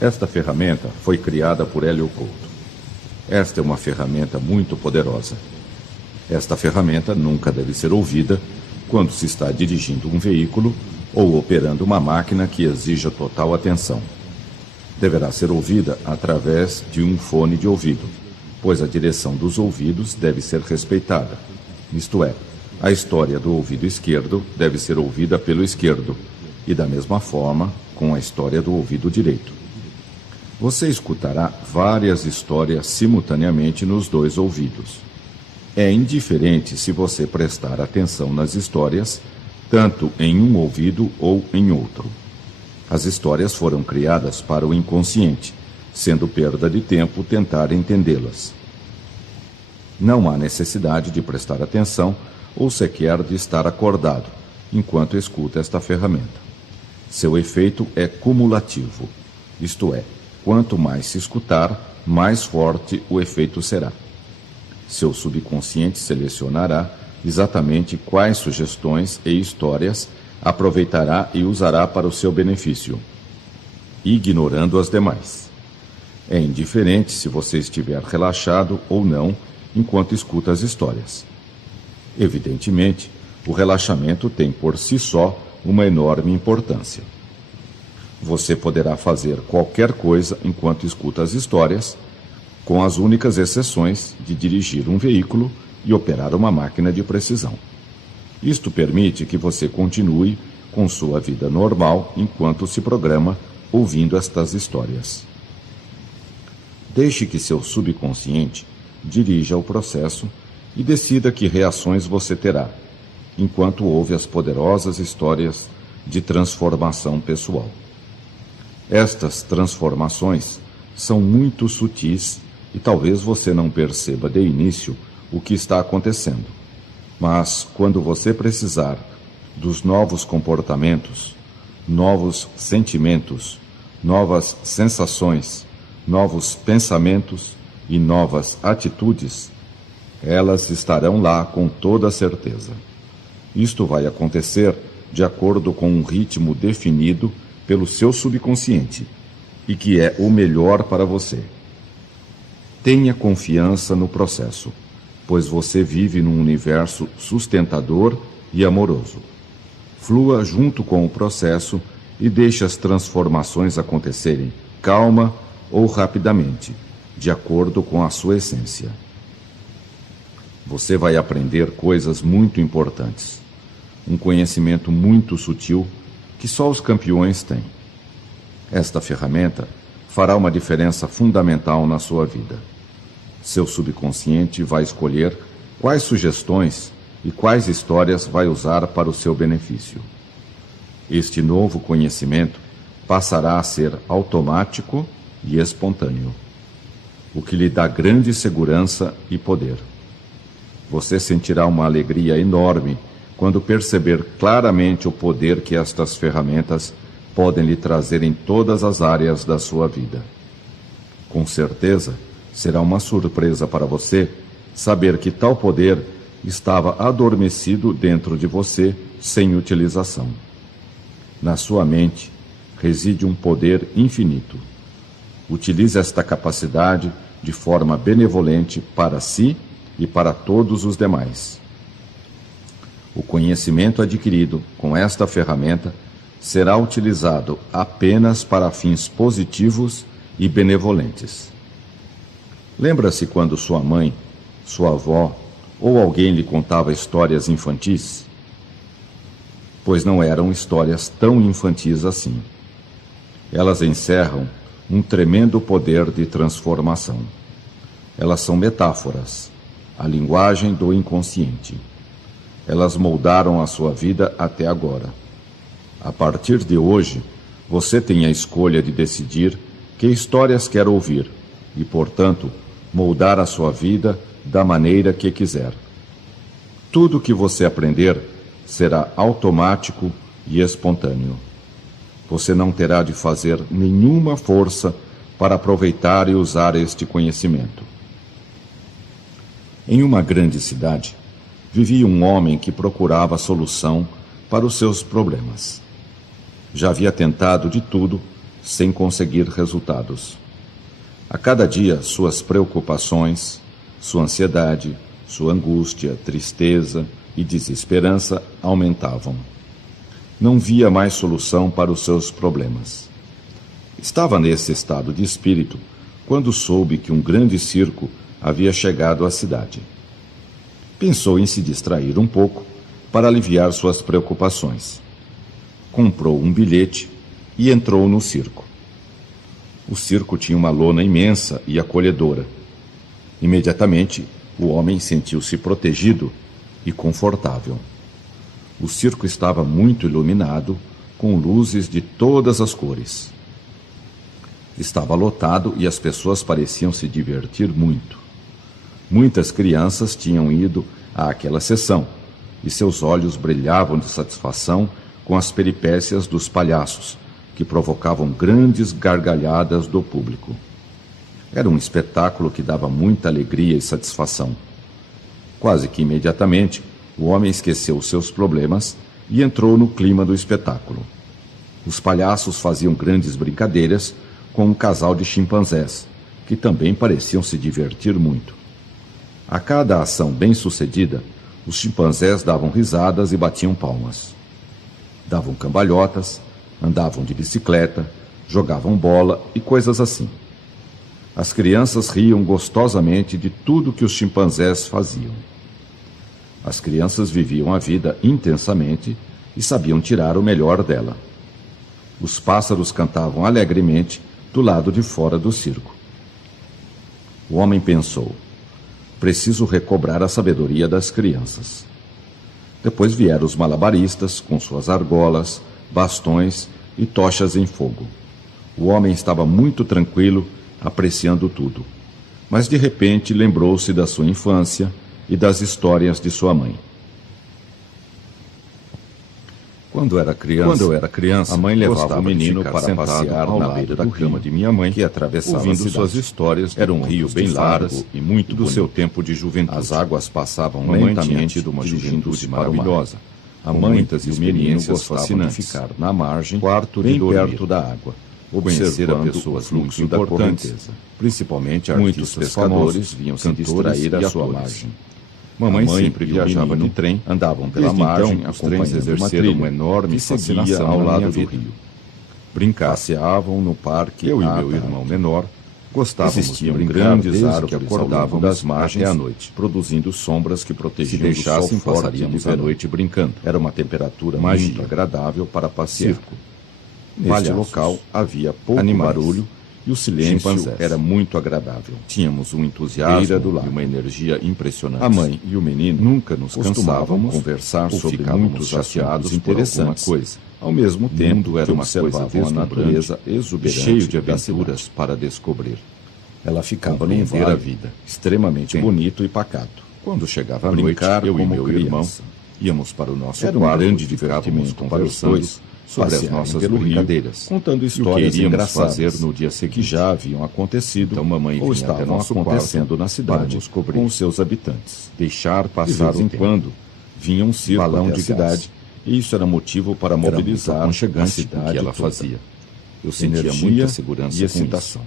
Esta ferramenta foi criada por Hélio Couto. Esta é uma ferramenta muito poderosa. Esta ferramenta nunca deve ser ouvida quando se está dirigindo um veículo ou operando uma máquina que exija total atenção. Deverá ser ouvida através de um fone de ouvido, pois a direção dos ouvidos deve ser respeitada. Isto é, a história do ouvido esquerdo deve ser ouvida pelo esquerdo, e da mesma forma com a história do ouvido direito. Você escutará várias histórias simultaneamente nos dois ouvidos. É indiferente se você prestar atenção nas histórias, tanto em um ouvido ou em outro. As histórias foram criadas para o inconsciente, sendo perda de tempo tentar entendê-las. Não há necessidade de prestar atenção ou sequer de estar acordado enquanto escuta esta ferramenta. Seu efeito é cumulativo, isto é, quanto mais se escutar, mais forte o efeito será. Seu subconsciente selecionará exatamente quais sugestões e histórias aproveitará e usará para o seu benefício, ignorando as demais. É indiferente se você estiver relaxado ou não enquanto escuta as histórias. Evidentemente, o relaxamento tem por si só uma enorme importância. Você poderá fazer qualquer coisa enquanto escuta as histórias, com as únicas exceções de dirigir um veículo e operar uma máquina de precisão. Isto permite que você continue com sua vida normal enquanto se programa ouvindo estas histórias. Deixe que seu subconsciente dirija o processo e decida que reações você terá, enquanto ouve as poderosas histórias de transformação pessoal. Estas transformações são muito sutis e talvez você não perceba de início o que está acontecendo. Mas, quando você precisar dos novos comportamentos, novos sentimentos, novas sensações, novos pensamentos e novas atitudes, elas estarão lá com toda certeza. Isto vai acontecer de acordo com um ritmo definido pelo seu subconsciente e que é o melhor para você. Tenha confiança no processo, pois você vive num universo sustentador e amoroso. Flua junto com o processo e deixe as transformações acontecerem calma ou rapidamente, de acordo com a sua essência. Você vai aprender coisas muito importantes, um conhecimento muito sutil que só os campeões têm. Esta ferramenta fará uma diferença fundamental na sua vida. Seu subconsciente vai escolher quais sugestões e quais histórias vai usar para o seu benefício. Este novo conhecimento passará a ser automático e espontâneo, o que lhe dá grande segurança e poder. Você sentirá uma alegria enorme quando perceber claramente o poder que estas ferramentas podem lhe trazer em todas as áreas da sua vida. Com certeza, será uma surpresa para você saber que tal poder estava adormecido dentro de você sem utilização. Na sua mente reside um poder infinito. Utilize esta capacidade de forma benevolente para si e para todos os demais. O conhecimento adquirido com esta ferramenta será utilizado apenas para fins positivos e benevolentes. Lembra-se quando sua mãe, sua avó ou alguém lhe contava histórias infantis? Pois não eram histórias tão infantis assim. Elas encerram um tremendo poder de transformação. Elas são metáforas, a linguagem do inconsciente. Elas moldaram a sua vida até agora. A partir de hoje, você tem a escolha de decidir que histórias quer ouvir e, portanto, moldar a sua vida da maneira que quiser. Tudo o que você aprender será automático e espontâneo. Você não terá de fazer nenhuma força para aproveitar e usar este conhecimento. Em uma grande cidade, vivia um homem que procurava solução para os seus problemas. Já havia tentado de tudo, sem conseguir resultados. A cada dia, suas preocupações, sua ansiedade, sua angústia, tristeza e desesperança aumentavam. Não via mais solução para os seus problemas. Estava nesse estado de espírito quando soube que um grande circo havia chegado à cidade. Pensou em se distrair um pouco para aliviar suas preocupações. Comprou um bilhete e entrou no circo. O circo tinha uma lona imensa e acolhedora. Imediatamente, o homem sentiu-se protegido e confortável. O circo estava muito iluminado, com luzes de todas as cores. Estava lotado e as pessoas pareciam se divertir muito. Muitas crianças tinham ido àquela sessão e seus olhos brilhavam de satisfação com as peripécias dos palhaços, que provocavam grandes gargalhadas do público. Era um espetáculo que dava muita alegria e satisfação. Quase que imediatamente, o homem esqueceu os seus problemas e entrou no clima do espetáculo. Os palhaços faziam grandes brincadeiras com um casal de chimpanzés, que também pareciam se divertir muito. A cada ação bem-sucedida, os chimpanzés davam risadas e batiam palmas. Davam cambalhotas, andavam de bicicleta, jogavam bola e coisas assim. As crianças riam gostosamente de tudo que os chimpanzés faziam. As crianças viviam a vida intensamente e sabiam tirar o melhor dela. Os pássaros cantavam alegremente do lado de fora do circo. O homem pensou: preciso recobrar a sabedoria das crianças. Depois vieram os malabaristas com suas argolas, bastões e tochas em fogo. O homem estava muito tranquilo, apreciando tudo. Mas de repente lembrou-se da sua infância e das histórias de sua mãe. Quando eu era criança, a mãe levava o menino para passear na beira da cama de minha mãe, que atravessava ouvindo suas histórias. Era um rio bem largo e muito do seu tempo de juventude. As águas passavam lentamente, uma juventude maravilhosa. A mãe e o menino gostavam de ficar na margem, bem perto da água, observando pessoas muito importantes, principalmente muitos pescadores vinham se distrair à sua margem. Mamãe sempre viajava de trem, andavam pela margem, os trens exerceram uma enorme fascinação ao lado do rio. Passeavam no parque, eu e meu irmão menor gostávamos de grandes árvores que acordavam das margens à noite, produzindo sombras que protegiam. Se deixassem, passaríamos a noite brincando. Era uma temperatura muito agradável para passear. Neste local havia pouco barulho e o silêncio era muito agradável. Tínhamos um entusiasmo e uma energia impressionante. A mãe e o menino nunca nos cansávamos conversar sobre muitos chateados interessantes. Coisa. Ao mesmo tempo, era uma coisa a natureza exuberante, cheio de aventuras para descobrir. Ela ficava num vale a vida, extremamente bonito e pacato. Quando chegava a noite, eu e meu irmão íamos para o nosso quarto, um grande divertimento para os dois, sobre as nossas brincadeiras, contando histórias que iríamos fazer no dia seguinte, que já haviam acontecido, então mamãe ou estavam acontecendo na cidade com os seus habitantes. Deixar passar de vez em quando vinha um circo balão de cidade, e isso era motivo para mobilizar a cidade que ela fazia. Eu sentia muita segurança e excitação.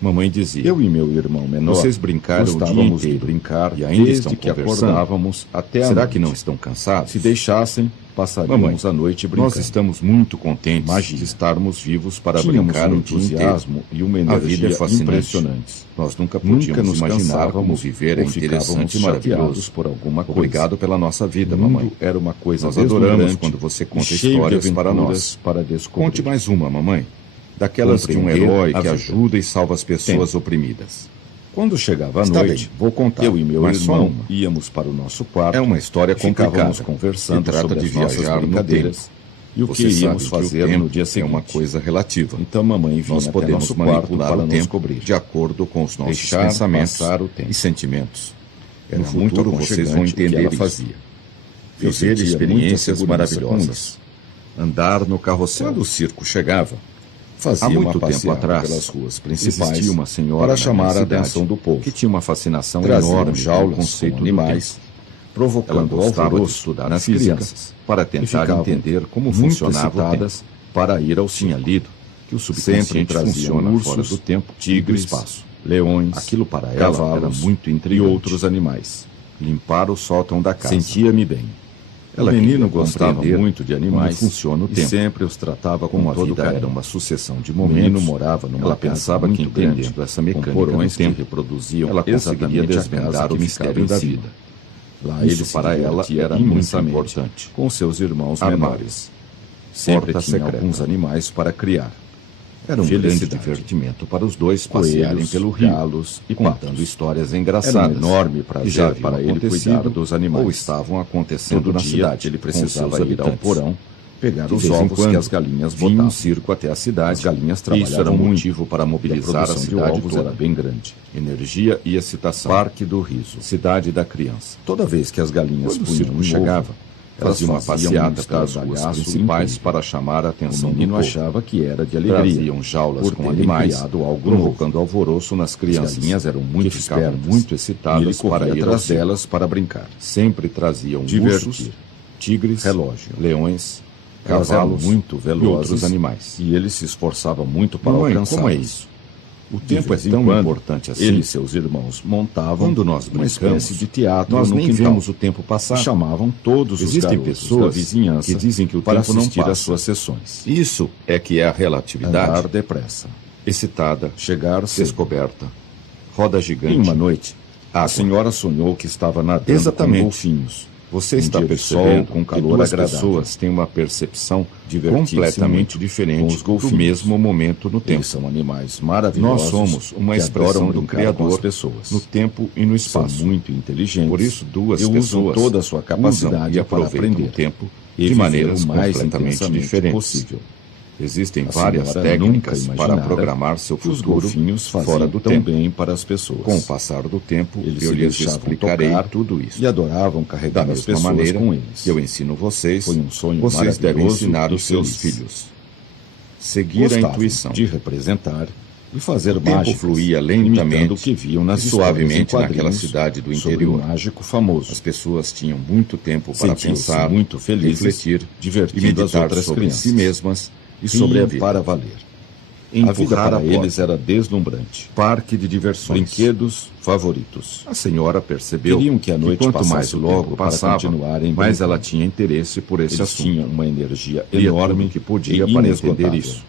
Mamãe dizia: eu e meu irmão menor, vocês brincaram o dia inteiro, brincar, e ainda desde que acordávamos até a noite. Será que não estão cansados? Se deixassem, passaríamos a noite brincando. Nós estamos muito contentes de estarmos vivos para brincar um entusiasmo e uma energia impressionantes. Nós nunca nos imaginávamos viver interessante e maravilhoso por alguma coisa. Obrigado pela nossa vida, mamãe. Era uma coisa nós adoramos quando você conta histórias para nós, para descobrir. Conte mais uma, mamãe. Daquelas de um herói que ajuda e salva as pessoas oprimidas. Quando chegava a noite, vou contar. Eu e meu irmão íamos para o nosso quarto. É uma história complicada. Ficávamos conversando sobre as nossas brincadeiras e o que iríamos fazer no dia seguinte. É uma coisa relativa. Então mamãe vinha até nosso quarto para nos cobrir, de acordo com os nossos pensamentos e sentimentos. No futuro vocês vão entender o que ela fazia. Viver experiências maravilhosas. Andar no carrossel. Quando o circo chegava, há muito tempo atrás, pelas ruas principais, existia uma senhora para chamar a atenção do povo, que tinha uma fascinação enorme jaulas, conceito de animais, provocando alvoroço nas crianças, para tentar entender como funcionavam para ir ao tinha lido que o subconsciente funciona ursos, fora do tempo, tigres, do espaço, leões, aquilo para ela cavalos, era muito intrigante, e outros animais. Limpar o sótão da casa. Sentia-me bem. Ela, o menino gostava muito de animais, funciona o tempo, e sempre os tratava como todo carinho. Era uma sucessão de momentos. O menino morava numa pensava que entendendo essa mecânica porões do tempo que reproduziam, ela conseguiria desvendar o mistério da vida. Lá ele para ela era muito importante, com seus irmãos menores. Sempre tinha alguns animais para criar. Era um grande divertimento para os dois passearem pelo rio e contando histórias engraçadas. Era um enorme prazer já para ele cuidar dos animais. Ou estavam acontecendo na cidade. Ele precisava ir ao porão, pegar os ovos que as galinhas botavam. Um circo até a cidade. As galinhas trabalhavam. Isso era um motivo para mobilizar a cidade toda. Era bem grande. Energia e excitação. Parque do Riso. Cidade da Criança. Toda vez que as galinhas punham um chegava, elas faziam uma passeata pelas ruas principais para chamar a atenção do povo. O menino achava que era de alegria. Traziam jaulas com animais, provocando alvoroço nas crianças. As galinhas eram muito espertas, muito excitadas para ir atrás delas para brincar. Sempre traziam ursos, tigres, relógio, leões, cavalos muito velozes e outros animais. E ele se esforçava muito para alcançar. Como é isso? O tempo é tão importante assim. Ele e seus irmãos montavam quando nós uma espécie de teatro. Nós nem vemos o tempo passar. Chamavam todos os garotos pessoas da vizinhança que dizem que o tempo não passa às suas sessões. Isso é que é a relatividade. Andar depressa, excitada, chegar descoberta, roda gigante. Em uma noite, a senhora sonhou que estava nadando com golfinhos. Você está percebendo com calor agradável. As pessoas têm uma percepção completamente diferente do mesmo momento no tempo. Eles são animais maravilhosos. Nós somos uma expressão do Criador no tempo e no espaço. São muito inteligentes. Por isso, duas pessoas usam toda a sua capacidade para aprender o tempo de maneiras completamente diferentes possível. Existem várias técnicas para programar seu futuro fora do tempo. Também para as pessoas. Com o passar do tempo, eu lhes explicarei tudo isso. E adoravam carregar as pessoas com eles. Eu ensino vocês. Foi um sonho vocês devem ensinar os seus filhos. Seguir a intuição de representar e fazer mágica. O tempo fluía lentamente, o que viam nas suavemente naquela cidade do interior. Um mágico famoso. As pessoas tinham muito tempo para pensar, muito felizes, refletir, divertir e meditar sobre si mesmas e sobre a vida. Para valer. A vida para eles era deslumbrante. Parque de diversões. Brinquedos favoritos. A senhora percebeu que a noite quanto mais logo passava, mais ela tinha interesse por esse assunto. Tinha uma energia enorme que podia para entender isso.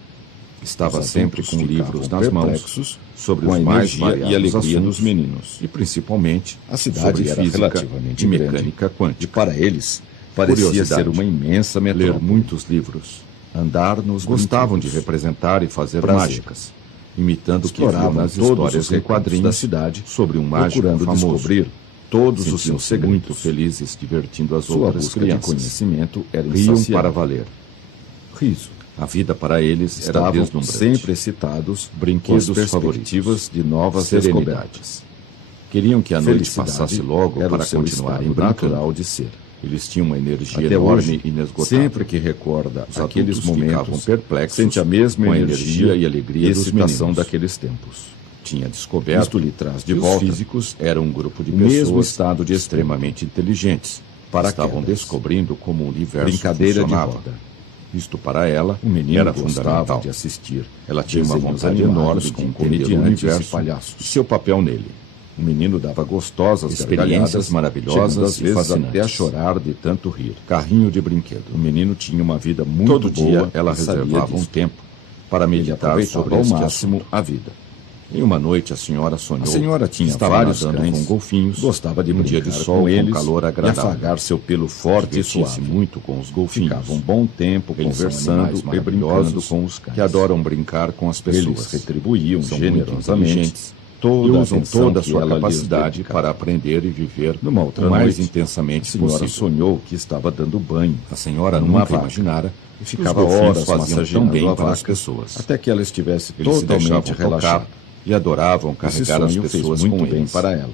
Estava sempre com livros nas mãos sobre os mais e alegria dos meninos. E principalmente a cidade era relativamente mecânica quântica. E para eles parecia ser uma imensa metrópole. Ler muitos livros. Andar nos gostavam de representar e fazer mágicas, imitando o que viam nas histórias em quadrinhos da cidade sobre um mágico famoso. Descobrir todos os seus segredos. Muito felizes, divertindo as outras crianças. De conhecimento era riam para valer. Riso. A vida para eles era deslumbrante. Sempre excitados, brinquedos favoritos de novas descobertas. Queriam que a noite passasse logo para continuarem natural de ser. Eles tinham uma energia enorme e inesgotável. Sempre que recorda aqueles momentos perplexos, sente a mesma energia e alegria e excitação daqueles tempos. Tinha descoberto, isto lhe traz de volta, os físicos era um grupo de pessoas mesmo estado de extremamente inteligentes, estavam descobrindo como o universo brincadeira funcionava. De roda. Isto para ela, o menino era fundamental de assistir. Ela tinha uma vontade enorme de entender o universo e palhaços, e seu papel nele. O menino dava gostosas experiências maravilhosas e fascinantes, até a chorar de tanto rir. Carrinho de brinquedo. O menino tinha uma vida muito todo boa. Dia ela reservava um tempo para meditar sobre ao máximo a vida. Em uma noite a senhora sonhou. A senhora tinha vários cães com golfinhos, gostava de brincar de sol com eles, calor agradável, e afagar seu pelo forte e suave muito com os golfinhos. Ficava um bom tempo conversando e brincando com os cães, que adoram brincar com as pessoas. Eles retribuíam generosamente. Usam toda a sua capacidade para aprender e viver numa outra mais intensamente possível. A senhora sonhou que estava dando banho. A senhora nunca imaginara e ficava horas massageando bem para as pessoas, até que ela estivesse totalmente relaxada. E adoravam carregar as pessoas com eles. Para ela.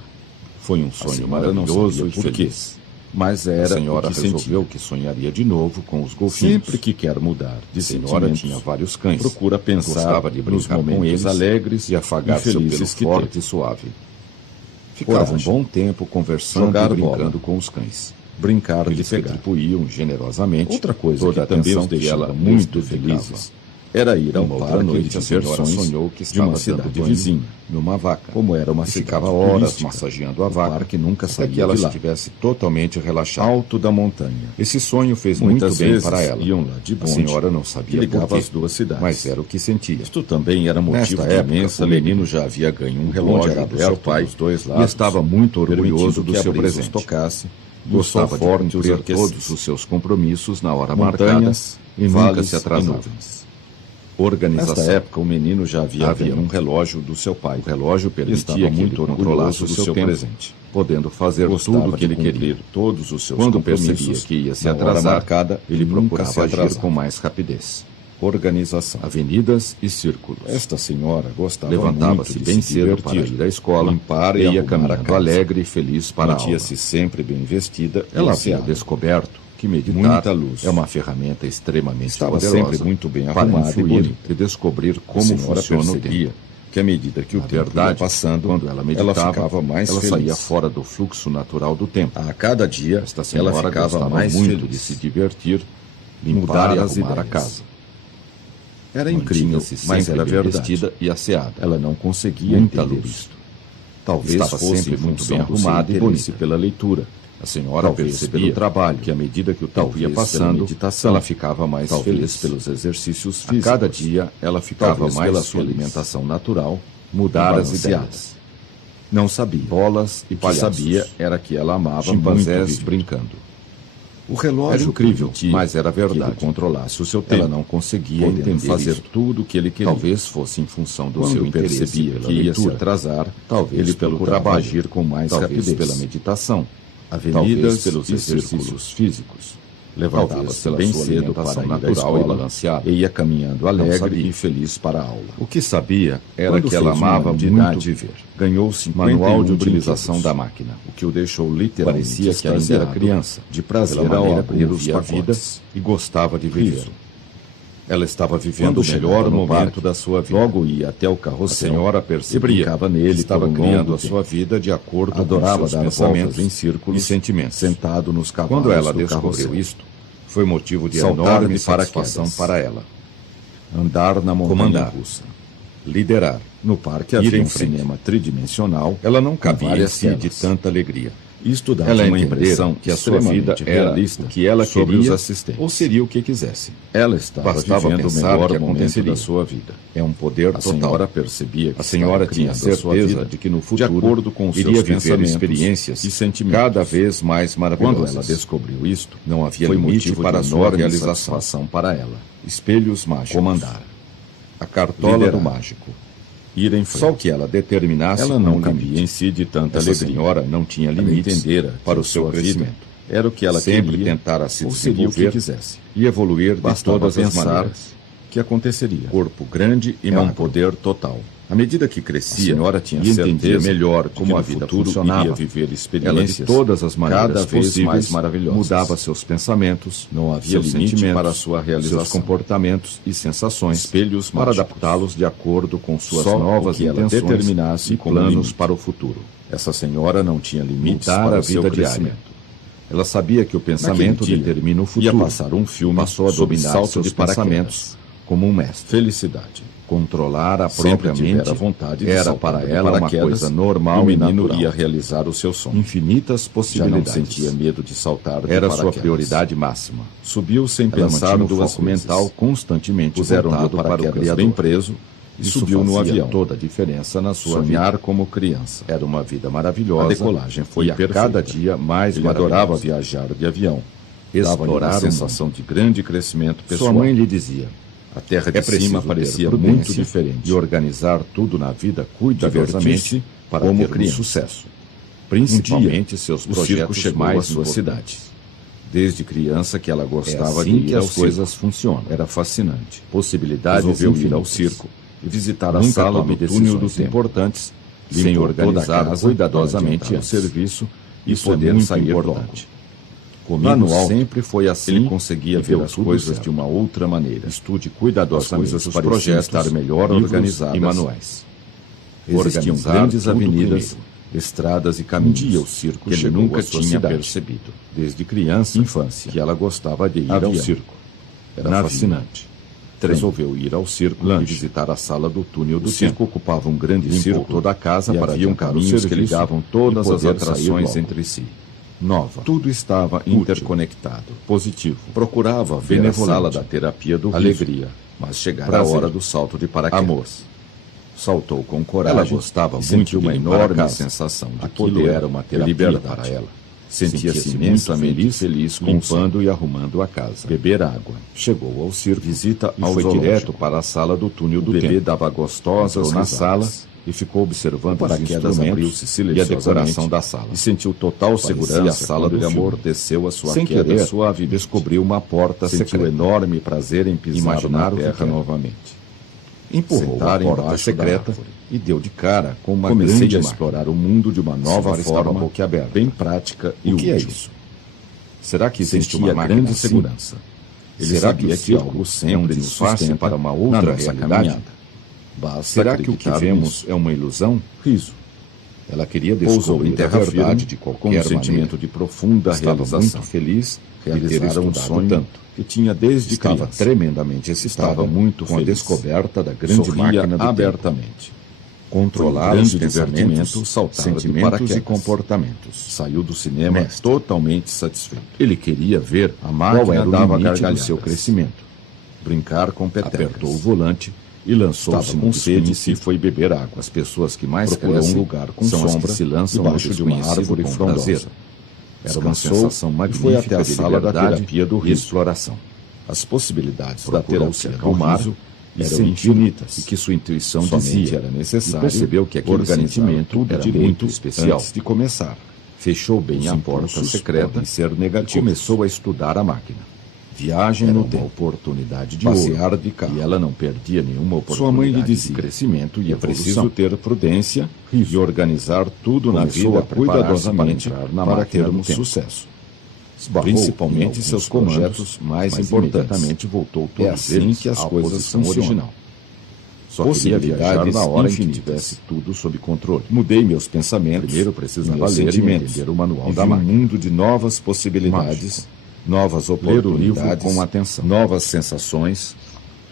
Foi um sonho maravilhoso e feliz. Mas era a senhora resolveu que sonharia de novo com os golfinhos. Sempre que quer mudar de senhora tinha vários cães. Procura pensar gostava de brincar com eles alegres e afagar seu pelo forte e suave. Ficava um bom tempo conversando e brincando com os cães. Brincar eles retribuíam generosamente. Outra coisa toda que também os deixava muito felizes era ir ao Uma outra parque noite, de a senhora diversões sonhou que de estava uma dando cidade banho vizinha. numa vaca. Como era uma E cidade ficava horas turística, massageando a o vaca parque nunca até saía que ela de lá. estivesse totalmente relaxada. Alto da montanha. Esse sonho fez Muitas muito bem vezes para ela. iam lá de A bonde, senhora não que sabia ligava por quê, as duas cidades. mas era o que sentia. Isto também era motivo Nesta de época, imensa o alegria. menino já havia ganho um O bonde relógio era do aberto seu pai dos dois e lados, estava muito orgulhoso permitindo do que a seu brisa presente. tocasse, Gostava gostava de forte cumprir orqueces, todos os seus compromissos na hora montanhas marcada e nunca vales se atrasava. e nuvens. Organização. Nesta época, o menino já havia Havia um relógio do seu pai. O relógio permitia Estava que muito ele controlasse orgulhoso o do seu seu tempo, presente, podendo fazer Gostava tudo o que de ele queria. cumprir todos os seus Quando compromissos percebia que ia se na hora atrasar, marcada, ele nunca procurava se agir atrasava. com mais rapidez. Organização. Avenidas e círculos. Esta senhora gostava Levantava-se muito de bem se cedo para divertir, ir à escola, limpar e ia arrumar a caminhando casa. alegre e feliz para a aula. Mantia-se sempre bem vestida e Ela havia asseada. descoberto que meditar Muita luz. é uma ferramenta extremamente Estava poderosa sempre muito bem para arrumada e influir bonita. e descobrir A como senhora funciona o percebia tempo. que à medida que o Na tempo ia verdade, passando, quando ela meditava, ficava mais ela feliz. saía fora do fluxo natural do tempo. A cada dia, Esta ela senhora ficava gostava mais muito feliz. de se divertir, Mudar limpar e as arrumar a ideias. casa. Era incrível, Mantinha-se mas sempre era bem verdade. vestida e asseada. Ela não conseguia Muita entender luz. isto. Talvez Estava fosse sempre em muito função bem do seu arrumada e interesse bonita. pela leitura. A senhora Talvez percebia pelo trabalho, que à medida que o tempo talvez ia pela passando, meditação, ela ficava mais talvez feliz. pelos exercícios A físicos. cada dia, ela ficava Talvez mais pela feliz. sua alimentação natural, Mudar e as balanceada. ideias. Não sabia. Bolas e O que palhaços. sabia era que ela amava Chimpanzés muito viver. brincando. O relógio Era incrível, permitia mas era que ele verdade. controlasse o seu tempo. Ela não conseguia podendo entender fazer isto. tudo o que ele queria. Talvez fosse em função do Quando seu interesse percebia pela que ia se leitura. atrasar, Talvez ele pelo procurava trabalho, agir com mais talvez rapidez. pela meditação, Talvez avenidas pelos e exercícios círculos. físicos. Talvez Levantava-se pela bem sua cedo alimentação para ir à natural escola e balanceada. e ia caminhando Não alegre sabia. e feliz para a aula. O que sabia era Quando que ela fez um amava ano de muito idade, viver. Ganhou Manual de 51 utilização brinquedos, da máquina. o que o deixou literalmente Parecia que ainda era extasiado criança, de prazer pela ao maneira abrir como os via a vida pacotes. e gostava de viver. Incrível. Ela estava vivendo Quando o melhor chegava no momento parque, da sua vida. logo ia até o A carrossel senhora e percebia brincava nele que estava por um criando longo a sua tempo. vida de acordo Adorava com seus dar pensamentos voltas em círculos e sentimentos. sentado nos cavalos Quando ela do descobriu carrossel. isto, foi motivo de Saltar enorme de satisfação paraquedas. para ela. Andar na montanha Comandar. russa. Liderar. No parque Ir havia em um frente. cinema tridimensional. Ela não com cabia em várias si de telas. tanta alegria. Isto dava Ela uma entendera impressão que a sua vida extremamente era realista o que ela sobre queria os assistentes. ou seria o que quisesse. Ela estava Bastava vivendo o pensar melhor que momento aconteceria. da sua vida. É um poder A total. senhora percebia que A senhora estava tinha criando a sua certeza vida de que no de futuro acordo com os iria seus viver pensamentos experiências e sentimentos. cada vez mais maravilhosas. Quando ela descobriu isto, Não havia foi limite motivo para de a sua enorme realização. satisfação para ela. Espelhos mágicos. Comandar. A cartola Liderar. do mágico. Ir em frente. Só o que ela determinasse Ela com não um cabia limite. em si de tanta Essa alegria. senhora não tinha Ela limites entendera para que o seu sua vida crescimento. Era o que ela Sempre queria, tentara se ou seria o que desenvolver quisesse. e evoluir de Bastava todas as pensar maneiras. que aconteceria. Corpo grande e É um magro. poder total. À medida que A crescia, senhora tinha e entendia certeza melhor de que como no a vida futuro funcionava, iria viver ela de experiências todas as maneiras cada vez possíveis mais maravilhosas. mudava seus pensamentos, Não havia seus limite sentimentos, para a sua realização. seus comportamentos e sensações, Espelhos para mágicos. adaptá-los de acordo com suas Só novas o que ela intenções determinasse e como planos limite. para o futuro. Essa senhora não tinha limites Mudar para a o seu vida diária. crescimento. Ela sabia que o pensamento Naquele dia, determina o futuro. Ia passar um filme Passou a sobre dominar salto seus de paraquedas. pensamentos como um mestre. Felicidade. Controlar a Sempre própria tivera mente vontade de era saltar para de ela uma paraquedas, coisa e normal o e menino natural. ia realizar o seu sonho. Infinitas Já não possibilidades. sentia medo de saltar de Era paraquedas. sua prioridade máxima. Subiu sem Ela pensar mantinha o duas foco vezes. mental constantemente Puseram-lhe o voltado para o paraquedas Criador. bem preso e Isso subiu no fazia avião. toda a diferença na sua Sonhar vida. como criança. Era uma vida maravilhosa. A decolagem foi e a perfeita. cada dia mais Ele adorava maravilhosa. viajar de avião. Dava-lhe Explorar uma o sensação de grande crescimento pessoal. Sua mãe lhe dizia: A terra de é preciso cima ter parecia prudência muito diferente. e organizar tudo na vida cuidadosamente Divertir-se para como ter um criança. sucesso. Principalmente seus o circo projetos chegou mais à sua importantes. cidade. Desde criança que ela gostava assim de que ir as ao coisas circo. funcionam. Era fascinante. Possibilidades Resolveu ir ao infinitas. circo e visitar a Nunca sala tome do túnel do decisões tempo, importantes sem limpou toda a organizar casa cuidadosamente para o antes. serviço e Isso é poder muito sair importante. logo. Lá no Comigo alto, sempre foi assim. ele conseguia e ver deu as tudo coisas certo. de uma outra maneira. Estude As cuidadosamente coisas os pareciam projetos, estar melhor livros organizadas e manuais. Existiam Existiam grandes grandes avenidas, avenidas, estradas e Um caminhos. dia o circo que ele chegou nunca à sua tinha cidade. percebido. Desde criança, Infância. que ela gostava de ir ao Avião. circo. Era Navio. fascinante. Resolveu ir ao circo e visitar a sala do túnel do tempo. O circo ocupava um grande círculo toda a casa e para haviam caminhos que ligavam todas as atrações entre si. Nova. Tudo estava interconectado. Positivo. Procurava ver a sala da terapia do riso, alegria, mas chegara a hora do salto de paraquedas. amor. Saltou com coragem. Ela gostava muito muito de uma de limpar a enorme casa. sensação de Aquilo poder era uma terapia liberdade. para ela. Sentia-se Sentia-se imensamente muito feliz com limpando e arrumando a casa. Beber água. Chegou ao circo, Visita e ao foi zoológico. direto para a sala do túnel do bebê tempo. dava gostosas Entrou na risadas. sala e ficou observando O paraquedas os abriu-se instrumentos e a decoração da sala. e sentiu total Segurança, segurança a sala do quando amor desceu a sua Sem queda querer, suave, descobriu uma porta Sentiu secreta. enorme prazer em pisar Imaginar na o que terra era. novamente. Empurrou Sentar a porta embaixo secreta da árvore. e deu de cara com uma Comecei grande a máquina. explorar o mundo de uma nova Senhora estava forma, boquiaberta. bem prática e O que útil. é isso? Será que existe Sentia uma máquina grande assim? segurança. Ele Será sabia que o que circo algo sempre sempre nos nos faz sustenta para uma na outra nossa realidade? caminhada? Basta Será que o que acreditar vemos nisso é uma ilusão? Riso. Ela queria Pousou descobrir em a terra verdade firme, de com qualquer um sentimento maneira. de profunda Estava realização. muito feliz de ter Realizara um estudado sonho tanto. que tinha desde Estava criança. tremendamente excitada Estava muito com a feliz. descoberta da grande Sorria máquina do abertamente. tempo. Controlar Foi um os grande pensamentos, divertimento saltar de sentimentos paraquedas. e comportamentos. Saiu do cinema Mestre. totalmente satisfeito. Ele queria ver A máquina qual era o dava limite do gargalhadas. seu crescimento. Brincar com petecas. Apertou o volante e lançou-se Estava com no sede esfíncre. e foi beber água. As pessoas que mais Procuram crescem um lugar com são as sombra que se lançam debaixo no de uma desconhecido árvore com frondosa. prazer. Era uma Descansou sensação e magnífica foi até a de sala da liberdade terapia do e riso. exploração. As possibilidades da Procurou terapia se do acalmar riso e eram sentir infinitas e que sua intuição Somente dizia era necessário e percebeu que aquele organizar sentimento tudo era direito muito especial. antes de começar. Fechou bem Os a porta impulsos secreta podem ser e negativos. começou a estudar a máquina. Viagem Era no uma tempo. oportunidade de Passear ouro, de carro. e ela não perdia nenhuma oportunidade Sua mãe lhe de dizia: crescimento e é preciso evolução. ter prudência e organizar tudo na Começou vida a preparar-se cuidadosamente para entrar na para máquina do termos tempo. sucesso. Esbarrou em Principalmente alguns seus comandos, projetos mais mas importantes. imediatamente voltou É todos assim eles que as à coisas posição funcionam. original. Só queria Possibilidades viajar na hora em que infinitas. tivesse tudo sob controle. Mudei meus pensamentos, Primeiro precisava meus ler e sentimentos, entender o manual e da vi um máquina. mundo de novas possibilidades, novas Ler o livro oportunidades, com atenção. novas sensações,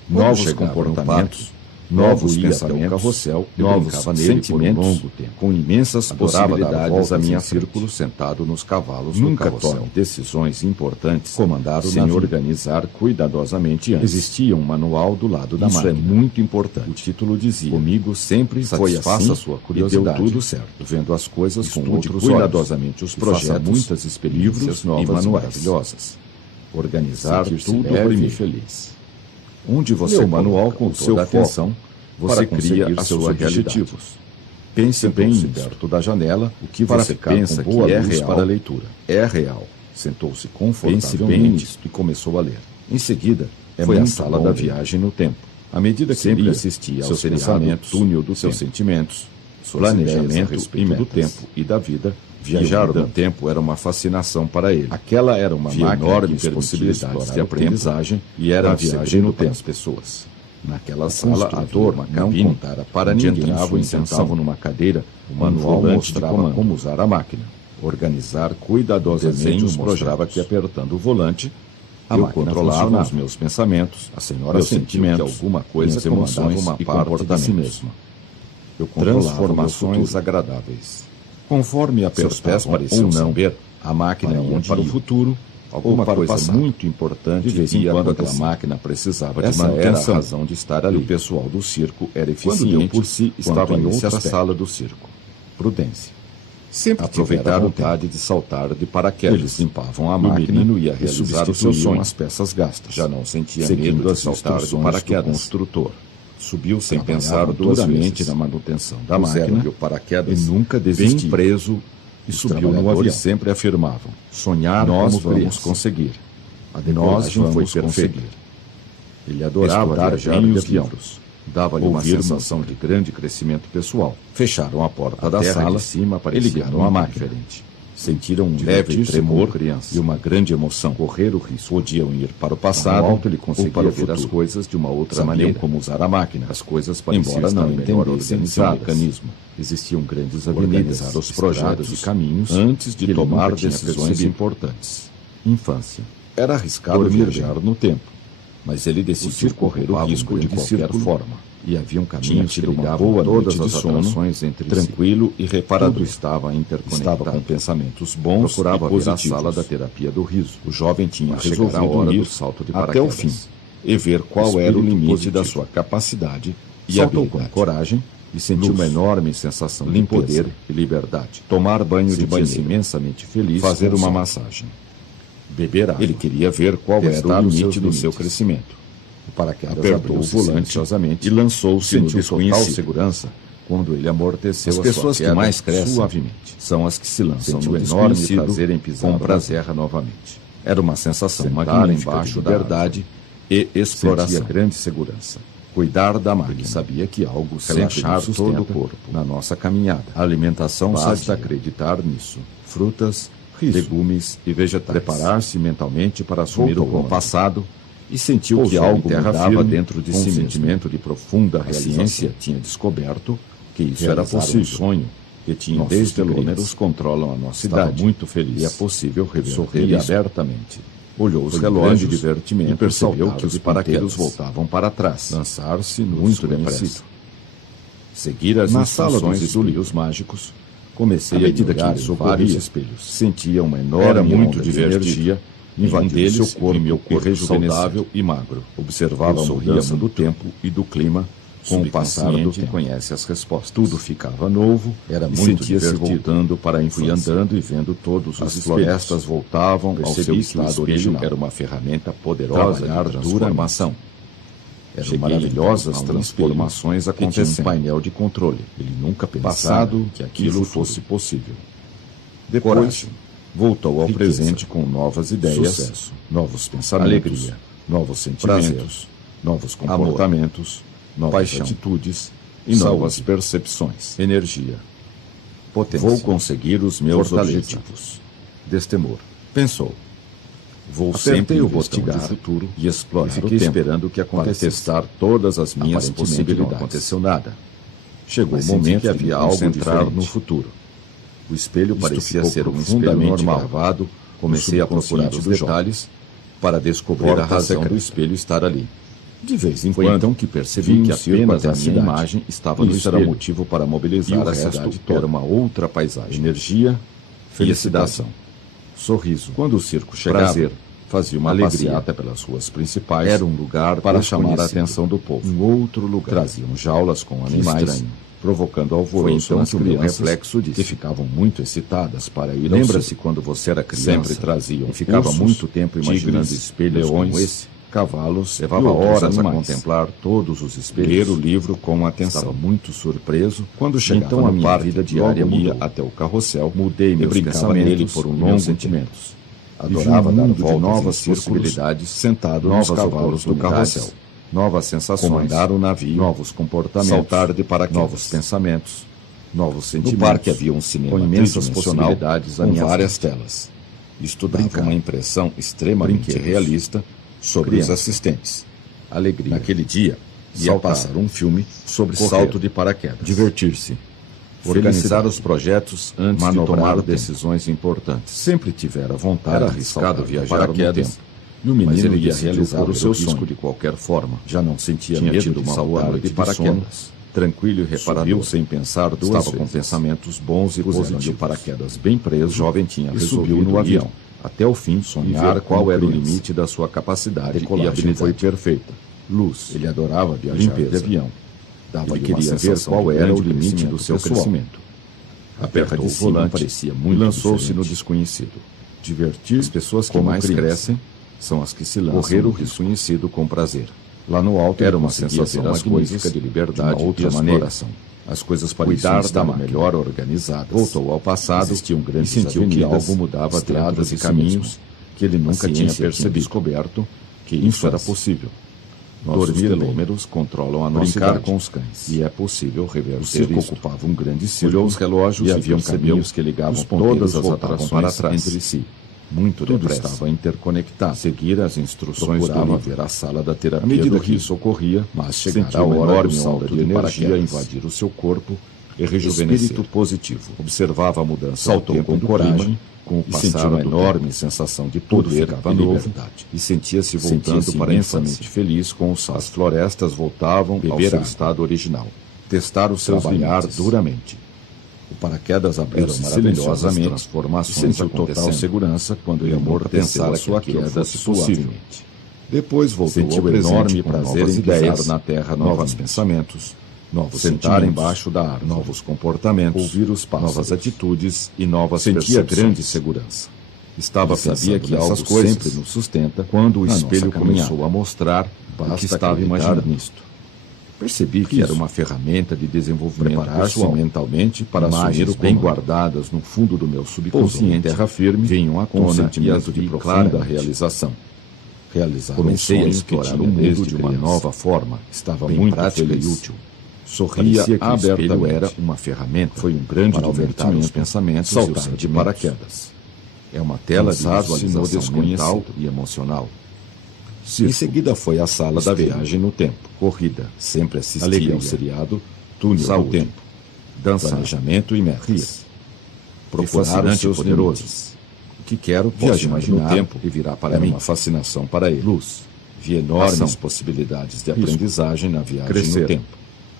Quando novos chegava no comportamentos, Logo novos ia até o pensamentos, carrossel, eu novos brincava nele por um sentimentos, longo tempo. com imensas Adorava dar possibilidades voltas a minha em frente. círculo sentado nos cavalos Nunca do carrossel. tome decisões importantes Comandar o sem navio. organizar cuidadosamente antes. Existia um manual do lado da Isso máquina. é muito importante. O título dizia: Comigo sempre foi satisfaça assim a sua e curiosidade. deu tudo certo. Vendo as coisas Estude com outros cuidadosamente olhos. os E faça projetos, muitas experiências livros novas novas e e maravilhosas. Organizar Sentir-se tudo leve primeiro. e feliz. Onde você Meu manual coloca com o seu toda a foco, atenção você para cria conseguir os seus seus objetivos. objetivos. Pense bem Sentou-se nisso. perto da janela, O que para você ficar pensa com boa que é luz real para a leitura. é real. Sentou-se Pense confortavelmente bem nisso e começou a ler. Em seguida, foi à muito sala bom da ler. viagem no tempo. À medida que Sempre lia, assistia ao seus seriado pensamentos, Túnel do seus Tempo. sentimentos, Suas ideias a planejamento respeito e do metas. tempo e da vida Viajar iam no mudando. tempo era uma fascinação para ele. Aquela era uma Via máquina enormes que permitia possibilidades explorar de o tempo aprendizagem e era na um viagem segredo no para tempo. as pessoas. Naquela O sala, a construtor dor, uma não cabine, contara para onde ninguém entravam sua e intenção. sentavam numa cadeira, O um manual volante mostrava de comando. como usar a máquina. Organizar cuidadosamente Desenho os mostrava projetos. que apertando o volante, A eu máquina controlava funcionava. os meus pensamentos, A senhora meus sentiu sentimentos, que alguma coisa minhas comandava emoções uma e parte de si comportamentos. mesma. Eu controlava o meu Transformações futuro. agradáveis. Conforme Seus pés apertavam pareciam ou não, saber a máquina para ia onde para o ia. futuro, Alguma ou para o coisa passado. muito importante De vez em ia quando aquela acontecer. máquina precisava de Essa era a manutenção. razão de estar E ali. o pessoal do circo era Quando eficiente deu por si, estava quanto a em esse outra aspecto. sala do circo. Prudência. Sempre Aproveitar tivera o vontade de saltar de paraquedas. Eles limpavam a E o máquina menino ia e realizar os seus substituíam sonhos. as peças gastas. Já não sentia Seguindo medo de as saltar de instruções do paraquedas. construtor. Subiu sem Trabalhavam pensar duas duramente vezes. na manutenção da Puseram-lhe máquina o paraquedas e nunca bem desistiu. preso E Os subiu no trabalhadores avião. sempre afirmavam: Sonhar nós como vamos criança. conseguir. A Nós decolagem vamos foi perfeita. conseguir. Ele adorava Estudar viajar bem de os avião. livros. Dava-lhe uma Ouvir sensação de grande crescimento pessoal. Fecharam a porta A da terra sala de cima e parecia ligaram muito a máquina. diferente. Sentiram um leve Divertir-se tremor como criança. e uma grande emoção. Correr o risco. Podiam ir para o No passado alto ele ou conseguia para o ver as futuro. coisas de uma outra Sabiam maneira. como usar a máquina. As coisas pareciam Embora não estar melhor entendessem seu organizadas. mecanismo. Existiam grandes avenidas, Organizar os projetos estradas e caminhos antes de que ele tomar nunca tinha decisões percebido. importantes. Infância. Era arriscado Dormir viajar no tempo. Mas ele decidiu correr o risco de qualquer forma. E havia um caminho que ligava todas as atrações entre tranquilo e reparador. Tudo estava interconectado. Estava com pensamentos bons. Procurava ver a sala da terapia do riso. O jovem tinha resolvido ir salto de paraquedas até o fim e ver qual era o limite da sua capacidade e habilidade. Com coragem e sentiu uma enorme sensação de poder e liberdade. Tomar banho de banheiro, imensamente feliz, fazer uma massagem, beber água. Ele queria ver qual era o limite do seu crescimento. O paraquedas apertou o volante e lançou-se no desconhecido. Segurança quando ele amorteceu. As pessoas que mais crescem suavemente são as que se lançam no enorme prazer em pisar com terra novamente. Era uma sensação magnífica embaixo de liberdade e exploração. Sentia grande segurança. Cuidar da máquina. Ele sabia que algo relaxar todo o corpo na nossa caminhada. A alimentação basta acreditar nisso. Frutas, legumes e vegetais. Preparar-se mentalmente para assumir o passado e sentiu que algo mudava dentro de si. Um sentimento de profunda realização. A ciência tinha descoberto que isso era possível. Um sonho que tinha desde os telômeros controlam a nossa idade. Muito feliz. E é possível reverter abertamente. Olhou os relógios de divertimento e percebeu que os paraquedas voltavam para trás. Lançar-se muito depressa. Seguir as instruções dos espelhos mágicos. Comecei a medida que vários espelhos. Sentia uma enorme muito divertida. Invadir seu corpo, meu corpo saudável e magro. Observava a mudança do tempo e do clima. Com o passar do tempo, conhece as respostas. Tudo ficava novo, era muito sentia-se voltando para a infância. Fui andando e vendo todos os florestas voltavam ao seu estado original. Era uma ferramenta poderosa de transformação. Eram maravilhosas transformações acontecendo. Um painel de controle. Ele nunca pensara que aquilo fosse possível. Depois, voltou ao presente com novas ideias, sucesso, novos pensamentos, alegria, novos sentimentos, novos comportamentos, novas atitudes e novas percepções, energia, potência. Vou conseguir os meus objetivos. Destemor. Pensou. Vou sempre investigar o futuro e explorar o tempo esperando o que acontecesse. Para testar todas as minhas possibilidades. Não aconteceu nada. Chegou o momento que havia algo entrar no futuro. O espelho parecia ser profundamente gravado. Comecei a procurar os detalhes para descobrir a razão do espelho estar ali. De vez em quando, foi então que percebi que apenas a minha imagem estava no espelho. Era motivo para mobilizar a cidade toda. Era uma outra paisagem. Energia, felicidade, sorriso. Quando o circo chegava, prazer, fazia uma alegria até pelas ruas principais. Era um lugar para chamar a atenção do povo. Um outro lugar. Traziam jaulas com animais, provocando alvoroço nas crianças, reflexo disso, que ficavam muito excitadas para ir. Lembra-se quando você era criança? Sempre traziam. E ficava muito tempo imaginando espelhos como esse. Cavalos, levava horas a contemplar todos os espelhos. Ler o livro com atenção. Estava muito surpreso quando chegava então a minha vida diária ia até o carrossel. Mudei meus pensamentos nele por um longo sentimentos. Adorava dar voltas novas possibilidades, sentado nos cavalos do carrossel. Novas sensações, comandar o navio, novos comportamentos, saltar de paraquedas, novos pensamentos, novos sentimentos. No parque havia um cinema com imensas possibilidades, com várias telas. Estudava uma impressão extremamente realista sobre os assistentes. Alegria. Naquele dia, ia passar um filme sobre salto de paraquedas. Divertir-se. Organizar os projetos antes de tomar decisões importantes. Sempre tivera vontade. Era arriscado viajar no tempo. E o menino ia realizar o seu sonho de qualquer forma. Já não sentia medo de saltar de paraquedas. Tranquilo e reparador, sem pensar duas vezes. Estava com pensamentos bons e positivos. O paraquedas bem preso, o jovem tinha resolvido no avião. Até o fim, sonhar qual era o limite da sua capacidade e a habilidade foi perfeita. Luz. Ele adorava viajar de avião. Ele queria ver qual era o limite do seu crescimento. Apertou o volante, parecia muito lançou-se no desconhecido. Divertir as pessoas que mais crescem são as que se lançam correr o desconhecido com prazer. Lá no alto era uma sensação magnífica de liberdade e exploração. As coisas pareciam estar melhor organizadas. Voltou ao passado e sentiu que algo mudava estradas e caminhos que ele nunca tinha percebido. Descoberto que isso era possível. Dormir telômeros controlam a nossa brincar com os cães. E é possível reverter o circo isso. Ocupava um grande círculo. Olhou os relógios e haviam caminhos que ligavam todas as atrações para trás entre si. Muito tudo depressa. Estava interconectado. Seguir as instruções procurava ver a sala da terapia. À medida que isso ocorria, mas chegara a hora do salto de energia a invadir o seu corpo e rejuvenescer. Espírito positivo. Observava a mudança Saltou do tempo com coragem, com o e sentiu passar uma do enorme tempo. sensação de Tudo poder ficava e novo, liberdade. e sentia-se voltando para a infância. feliz com o sal. As florestas voltavam ao Beber seu água. estado original. Testar os seus Trabalhar limites. duramente. O paraquedas abriu-se Eram silenciosamente, maravilhosamente, transformações e sentiu total acontecendo. segurança quando E amor pensara pensara que que aquilo aquilo fosse fosse possível. suavemente. Depois voltou Sentiu ao presente enorme com prazer novas em ideias pisar na terra novos novamente. pensamentos, novos Sentar sentimentos, embaixo da árvore, novos comportamentos, ouvir os pássaros, novas atitudes e novas sentia percepções. grande segurança. Estava Ele sabia pensando que nessas algo coisas sempre nos sustenta quando o na espelho nossa começou caminhada. a mostrar o Basta que estava acreditar imaginando. nisto. Percebi que Isso. era uma ferramenta de desenvolvimento Preparar-se pessoal. mentalmente para Imagens assumir o bem comando. guardadas no fundo do meu Pousou em subconsciente terra firme, vinham à com um tona e sentimento as de vi profunda claramente. realização. Realizar Comecei um a sonho explorar que o tinha mundo desde de uma criança. nova forma. Estava bem muito prática feliz. e útil. Sorria Parecia que o espelho abertamente. era uma ferramenta. Foi um grande para aumentar divertimento os pensamentos e saltar os de sentimentos. paraquedas. É uma tela de Lançar-se no visualização desconhecido. mental e emocional. Circo. Em seguida foi à sala da Espelho. viagem no tempo. Corrida. Sempre assistia Alegria. ao seriado Túnel Saúde. do Tempo. Dança, planejamento e metas. Procurar os fascinante seus e poderosos. poderosos. O que quero Posso viajar imaginar no tempo e virá para era mim. uma fascinação para ele. Luz. Vi enormes Ação. possibilidades de Risco. aprendizagem na viagem Crescer. no tempo.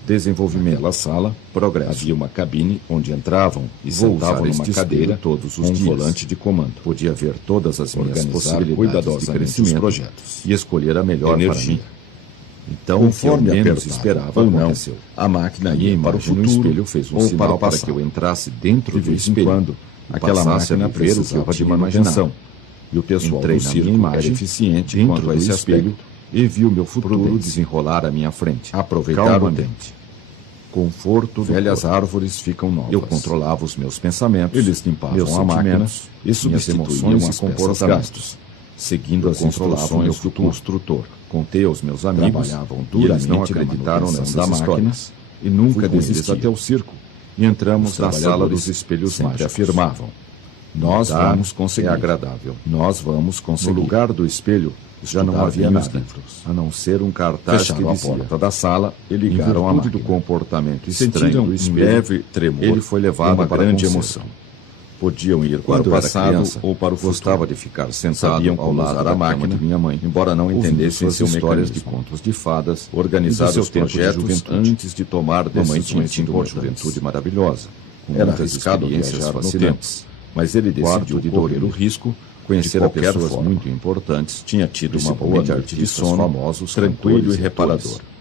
Desenvolvimento. Naquela sala, progresso. Havia uma cabine onde entravam e sentavam numa cadeira todos os com um dias. volante de comando. Podia ver todas as minhas Organizar possibilidades cuidadosamente de os crescimento projetos. e escolher a melhor Energia. para mim. Então, Conforme o que eu menos apertava esperava ou não, aconteceu. A máquina ia ia para o para o futuro, futuro no espelho fez um ou sinal para o para passado. que eu entrasse dentro De do vez em espelho. quando, e aquela passasse a máquina ver o que eu precisava de tinha manutenção. imaginado. E o pessoal Entrei do na circo minha imagem era eficiente dentro quanto a do esse espelho aspecto e vi o meu futuro prudente. desenrolar à minha frente. Aproveitar o Calmamente. tempo. Conforto do Velhas corpo. árvores ficam novas. Eu controlava os meus pensamentos, Eles limpavam meus a máquina sentimentos e minhas substituíam emoções as e peças comportamentos, gastas. seguindo Eu as controlava o meu instruções do futuro. construtor. Contei aos meus amigos, Trabalhavam e eles duramente não na acreditaram manutenção nessas da máquina histórias e nunca Fui com eles desistiam. até o circo. E entramos Os na sala trabalhadores dos espelhos sempre mágicos. afirmavam, Nós "Mudar vamos conseguir. é agradável. Nós vamos conseguir. No lugar do espelho, já não Estudar havia bem os nada, livros. a não ser um cartaz Fecharam que a dizia, porta da sala e ligaram a virtude máquina. Do comportamento estranho Sentiram do um espelho, leve tremor ele foi e levado uma para grande concerto. emoção. Podiam ir para Quando o era passado criança ou para o futuro. Gostava de ficar sentado Sabiam ao como lado usar da a máquina máquina, de minha mãe, embora não ouvindo entendessem suas seu histórias de mecanismos. contos de fadas, organizar E do seu os tempo de projetos juventude. antes de tomar Mamãe decisões tinha tido uma importantes. juventude maravilhosa, com Era muitas arriscado experiências viajar no fascinantes, mas ele Quarto decidiu de correr dormir. o risco, conhecer De a qualquer pessoas forma. muito importantes, tinha tido uma boa Principalmente noite de artistas sono, famosos, tranquilo cantores e e reparador. atores.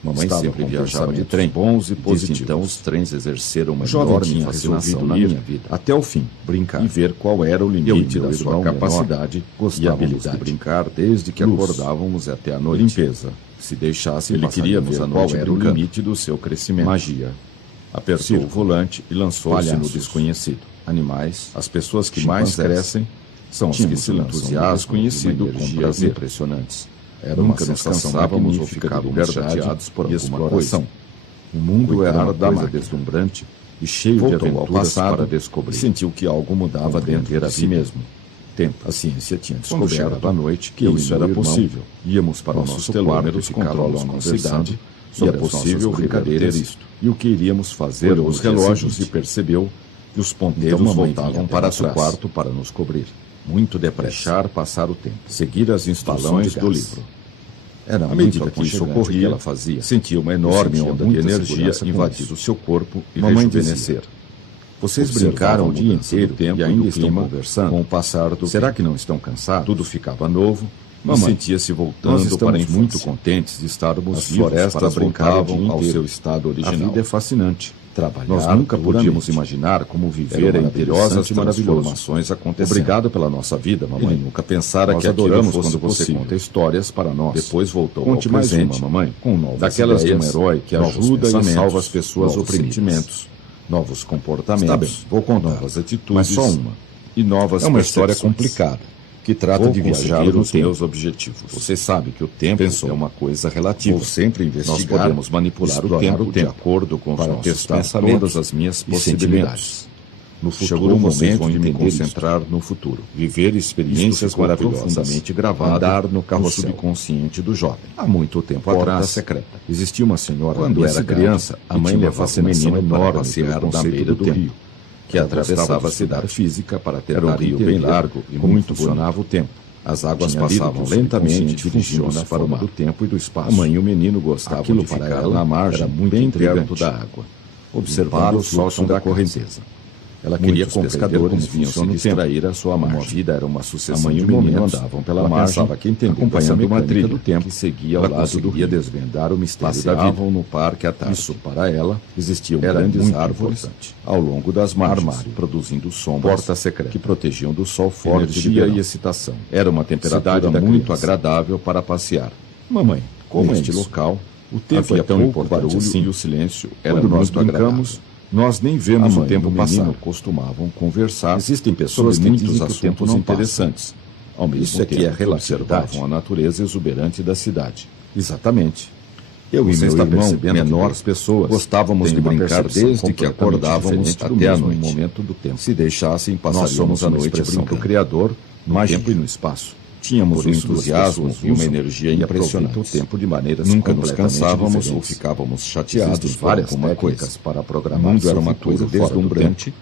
Mamãe Estava sempre com viajava de pensamentos trem, bons e desde positivos. então os trens exerceram uma O jovem enorme tinha fascinação resolvido na ir minha vida, até o fim, brincar. e ver qual era o limite Eu e da meu sua irmão capacidade menor e gostávamos habilidade de brincar desde que Luz. acordávamos até a noite. Limpeza. Se deixasse, Ele queria passaríamos ver a qual noite era o brincando. limite do seu crescimento. Magia. Apertou Circo. o volante e lançou-se no Palhaços. desconhecido. Animais, as pessoas que mais Chimpanzés. crescem são as que Tínhamos se um lançam no entusiasmo, desconhecido uma com energia prazer. impressionantes. Era Nunca uma nos sensação cansávamos ou magnífica de ficávamos liberdade chateados por e alguma exploração. coisa. O mundo Cuidar era uma da coisa máquina. deslumbrante e cheio Voltou de ao aventuras passado para descobrir. e Sentiu que algo mudava dentro Compreender de a si vida. mesmo. Tempo. A ciência tinha Quando descoberto chegava à noite que eu e isso meu era irmão possível. Íamos para o nossos nosso telômeros quarto e ficávamos controlam a nossa conversando idade sobre e as as possíveis nossas brincadeiras brincadeiras e o que iríamos fazer. Olhou Olhou os os relógios relógios e percebeu que os ponteiros Então mamãe voltavam vinha até para nosso trás. quarto para nos cobrir. Muito depressa. Deixar passar o tempo. Seguir as instruções de do gás. livro. Era À muito medida que isso aconchegante ocorria, o que ela fazia. Sentia uma enorme sentia onda de muita energia segurança com invadir isso. o seu corpo e Mamãe rejuvenescer. dizia, Vocês observava brincaram a o dia mudança inteiro do tempo e ainda e do estão clima conversando com o passar do Será tempo. que não estão cansados? Tudo ficava novo. E Mamãe, sentia-se nós voltando estamos para a infância. muito contentes de estarmos As vivos florestas para brincar o dia voltavam ao inteiro. seu estado original. A vida é fascinante. Trabalhar Nós nunca podíamos duramente. imaginar como Era viver em maravilhoso perigosas e maravilhoso. transformações acontecendo. Obrigado pela nossa vida, mamãe. Ele nunca pensara Nós que aquilo adoramos fosse quando você possível. conta histórias para nós. Depois voltou Conte ao mais presente, uma, mamãe, com novas daquelas de um ideias, herói que novos ajuda e pensamentos, salva as pessoas novos oprimidas. sentimentos, novos comportamentos, Está bem, vou contar. novas atitudes, Mas só uma. e novas É uma história percepções, complicada, que trata Vou de viajar conseguir nos o tempo. meus objetivos. Você sabe que o tempo Pensou. é uma coisa relativa. Vou sempre Nós investigar, podemos manipular o explorar tempo o de tempo acordo com os para nossos testar pensamentos todas as minhas e possibilidades. sentimentos. No futuro, vocês vão me concentrar no futuro. Viver experiências profundamente gravadas, andar no carro subconsciente do jovem. Há muito tempo atrás, secreta. Existia uma senhora. Quando era criança, a mãe levava um menino enorme para passear na beira do rio, que atravessava a cidade física para ter um rio bem largo e muito funcionava o tempo. As águas passavam lentamente, dirigindo-se para o mar do tempo e do espaço. A mãe e o menino gostavam de ficar na margem, bem perto da água, observar o fluxo da correnteza. Ela queria que os pescadores vinham se distrair a sua margem. A vida era uma sucessão de momentos. Andavam pela margem, acompanhando uma trilha do tempo que seguia ao lado do rio. Desvendar o mistério da vida. No parque à tarde. Isso, para ela, existiam grandes árvores ao longo das margens, produzindo sombras, portas secretas que protegiam do sol forte, energia e excitação. Era uma temperatura muito agradável para passear. Mamãe, como neste local, o tempo é tão importante barulho assim, e o silêncio era quando nós brincamos. Nós nem vemos o tempo passar. Costumavam conversar. Existem pessoas que muitos assuntos interessantes. Ao mesmo tempo, observavam a natureza exuberante da cidade. Exatamente. Eu e meu irmão, menores pessoas, gostávamos de brincar desde que acordávamos até a noite. Momento do tempo. Se deixassem, passaríamos a noite brincando. O Criador, no tempo e no espaço. Tínhamos um entusiasmo e uma energia impressionante. O tempo de maneiras nunca nos cansávamos ou ficávamos chateados várias alguma coisa. Para programar. O mundo era uma coisa deslumbrante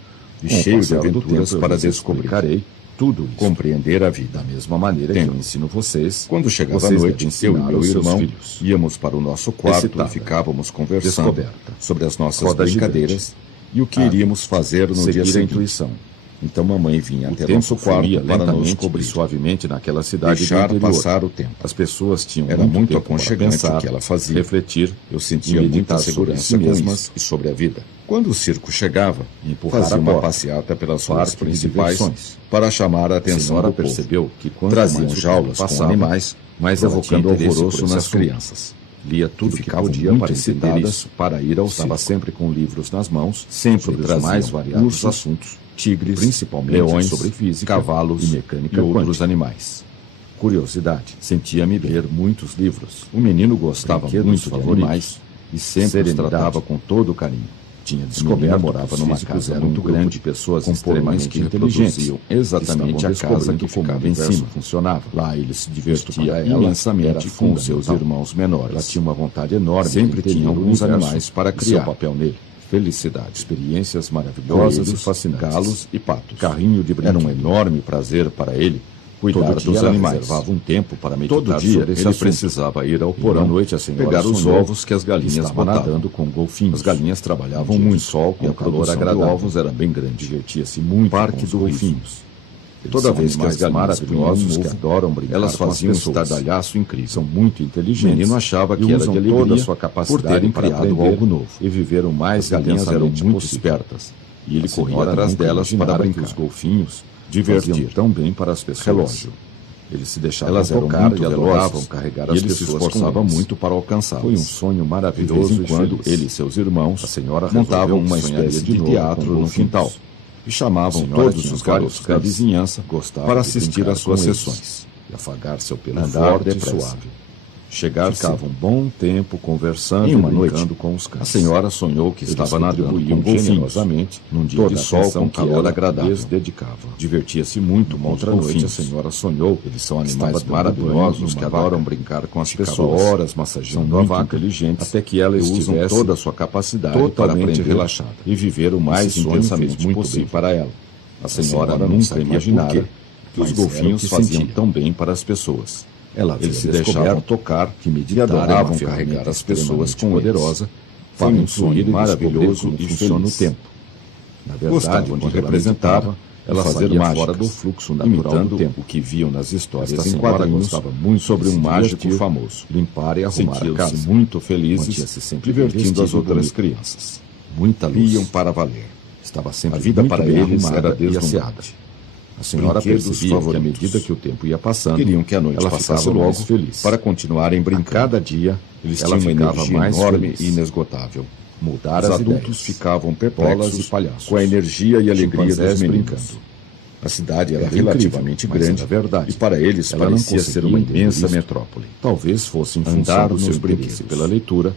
e cheio de aventuras para descobrir tudo isso. Compreender a vida da mesma maneira que eu ensino vocês. Quando chegava a noite, eu e meu irmão íamos para o nosso quarto e ficávamos conversando sobre as nossas brincadeiras e o que iríamos fazer no dia seguinte. Então mamãe vinha até nosso quarto para nos cobrir suavemente naquela cidade deixar passar o tempo. As pessoas tinham muito aconchegante o que ela fazia. Refletir, eu sentia muita segurança mesmas e sobre a vida. Quando o circo chegava, fazia uma passeata pelas ruas principais para chamar a atenção do povo. Percebeu que quando traziam jaulas com animais, mas evocando alvoroço nas crianças. Lia tudo que podia para excitadas para ir ao circo. Estava sempre com livros nas mãos, sempre trazia mais variados assuntos. Tigres, principalmente leões, sobre física, cavalos e mecânica e outros animais. Curiosidade, sentia-me ler muitos livros. O menino gostava muito de animais e sempre os tratava com todo o carinho. Tinha descoberto morava numa casa muito grande de pessoas com extremamente inteligentes, exatamente a casa que ficava em cima. Funcionava. Lá ele se divertia imensamente com os seus irmãos menores. Ela tinha uma vontade enorme. Sempre tinha alguns animais para criar. Seu papel nele. Felicidade, experiências maravilhosas e fascinantes. Galos e patos. Carrinho de brinquedo. Era um enorme prazer para ele cuidar dos animais. Reservava um tempo para meditar. Todo dia ele precisava ir ao porão à noite assim, pegar os ovos que as galinhas botavam nadando com golfinhos. As galinhas trabalhavam muito sol com o calor agradável. Os ovos era bem grande. Divertia-se muito. Parque dos golfinhos. Toda vez que as galinhas maravilhosas que adoram brincar, elas faziam um estardalhaço incrível. São muito inteligentes. O menino achava que era de alegria toda a sua capacidade por terem criado algo novo e viveram mais. As galinhas eram muito espertas e ele corria atrás delas para brincar. Os golfinhos divertiam tão bem para as pessoas. Relógio. Eles se deixavam tocar e adoravam carregar as pessoas. Ele se esforçava muito para alcançá-las. Foi um sonho maravilhoso. De vez em quando, ele e seus irmãos, a senhora, montavam uma espécie de teatro no quintal. E chamavam todos os garotos da vizinhança para assistir às suas sessões e afagar seu pelo forte e suave. Ficava um bom tempo conversando e brincando com os cães. A senhora sonhou que estava nadando com golfinhos num dia de sol com calor agradável. Dedicava. Divertia-se muito com outra noite. A senhora sonhou. Eles são animais maravilhosos que adoram brincar com as pessoas. Horas massageando a vaca inteligentes até que ela estivesse toda a sua capacidade totalmente relaxada e viver o mais intensamente possível para ela. A senhora nunca imaginara que os golfinhos faziam tão bem para as pessoas. Eles se deixavam tocar e adoravam carregar as pessoas com poderosa para um sonho maravilhoso e feliz no tempo. Na verdade, onde representava, ela fazia fora do fluxo natural do tempo que viam nas histórias em quadrinhos sobre um mágico famoso. Limpar e arrumar a casa, muito felizes, divertindo as outras crianças. Muita luz. Iam para valer. Estava sempre a vida para eles era deslumbrante. A senhora percebia que à medida que o tempo ia passando, queriam que a noite passasse logo feliz. Para continuarem brincando. Cada dia, eles tinham uma energia mais enorme e inesgotável. Mudar as adultos ficavam perplexos e palhaços com a energia e alegria dos meninos. A cidade era relativamente grande, verdade, e para eles parecia ser uma imensa metrópole. Talvez fosse em função dos seus brinquedos pela leitura,